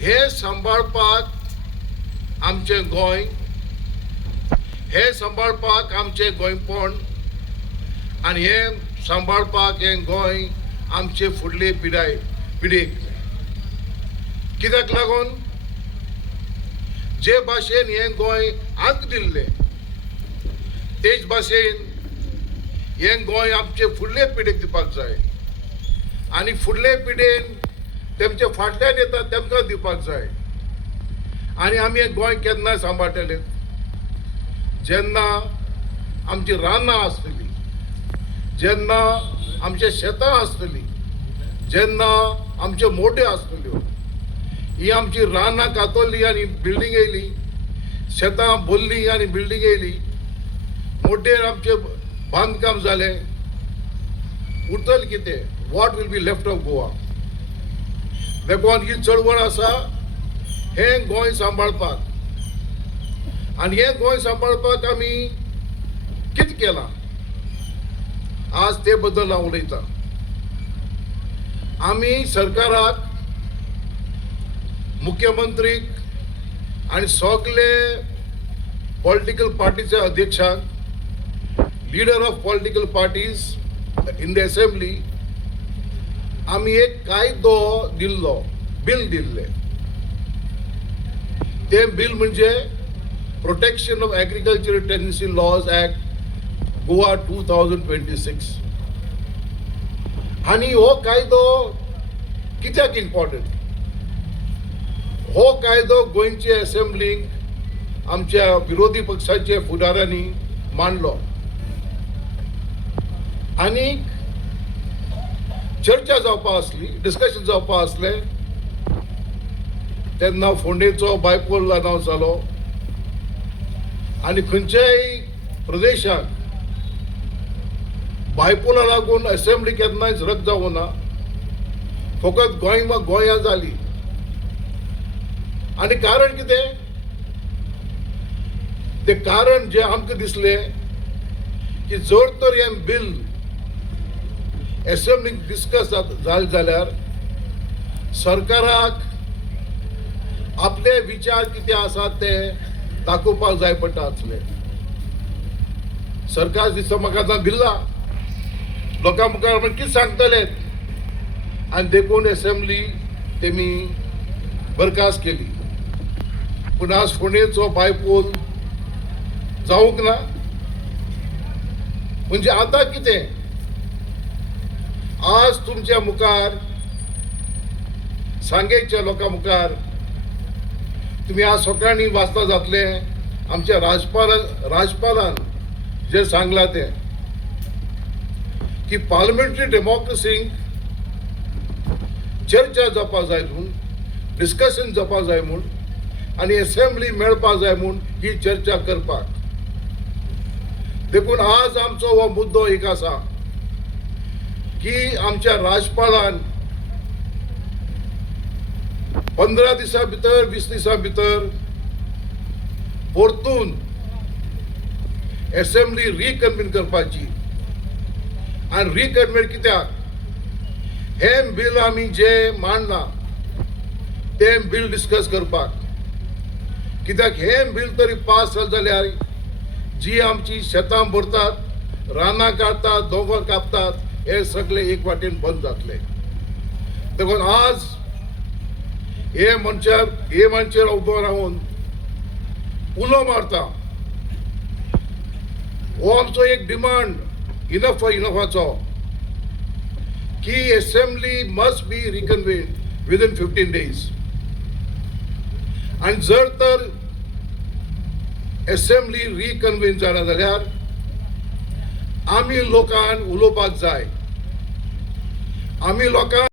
हे सांबाळपाक आमचे गोंय, हे सांबाळपाक आमचे गोंयपण आनी हे सांबाळपाक हे गोंय आमचे फुडले पिढीक. कित्याक लागून जे भाशेन हे गोंय आंक दिल्ले तेच भाशेन हे गोंय आमचे फुडले पिढीक दिवपाक जाय आनी फुडले पिढीन तेमचे फाटल्यान येता तेमकां दिवपाक जाय. आनी आमी हे गोंय केन्ना सांबाळटले जेन्ना आमची रानां आसतली, जेन्ना आमचे शेतां आसतली, जेन्ना आमचे मोटे आसतल्यो. ही आमची रानां कातरली आनी बिल्डींग येयली, शेतां भरली आनी बिल्डींग येयली, मोटेर आमचे बांदकाम जालें, उरतलें कितें? What will be left of Goa? देखून ही चळवळ आसा हे गोंय सांबाळपाक. आनी हे गोंय सांबाळपाक आमी कितें केलां आज ते बद्दल हांव उलयतां. आमी सरकाराक, मुख्यमंत्रीक आनी सगळे पॉलिटिकल पार्टीचे अध्यक्षांक, leader of political parties in the assembly आमी एक कायदो दिल्लो, बिल दिल्लें. ते बिल म्हणजे protection of agricultural tenancy laws act Goa 2026. आनी हो कायदो कित्याक इम्पॉर्टंट? हो कायदो गोंयचे असेंब्लीक आमच्या विरोधी पक्षाचे फुडाऱ्यांनी मांडलो आनी चर्चा जावपा आसली, डिस्कशन जावपा आसलें तेन्ना फोंडेचो बायपोल अनावन्स जालो आनी खंयच्याय प्रदेशाक बायपोला लागून असेंब्ली केन्नाच रद्द जावं ना, फकत गोंया जाली. आनी कारण कितें? ते कारण जे आमकां दिसलें की जर तर हें बिल असेंब्लीक डिस्कस जालें जाल्यार सरकाराक आपले विचार कितें आसात ते दाखोवपाक जाय पडटा आसले. सरकार दिसता म्हाका आतां भिल्ला, लोकां मुखार कितें सांगतले, आनी देखून असेंब्ली तेमी बरखास्त केली. पूण आज फोंडेचो बायपोल जावंक ना. म्हणजे आतां कितें? आज तुमच्या मुखार सांगेच्या लोकां मुखार तुम्ही आज सकाळी वाचता जातले आमच्या राजपालान जे सांगला ते की पार्लमेंटरी डेमोक्रेसीक चर्चा जावपा जाय म्हणून, डिस्कशन जावपा जाय म्हणून आनी असेंब्ली मेळपा जाय म्हणून ही चर्चा करपाक. देखून आज आमचो हो मुद्दो एक आसा की आमच्या राजपालान 15 दिसां भितर, 20 दिसां भितर परतून असेंब्ली रिकन्व्हीन करपाची. आनी रिकन्व्हीन कित्याक? हे बिल आमी जे मांडला ते बिल डिस्कस करपाक. कित्याक हे बिल तरी पास जालें जाल्यार जी आमची शेतां भरतात, रानां काडटात, दोंगर कापतात, हे सगळे एक वाटेन बंद जातले. देखून आज हे मनशार उबो रावन उलो मारता. हो आमचो एक डिमांड इनफाचो की assembly must be reconvene within 15 days. आनी जर तर असेंब्ली रिकन्व्हीन जाना जाल्यार आमी लोकांक उलोवपाक जाय. आमी लोकांक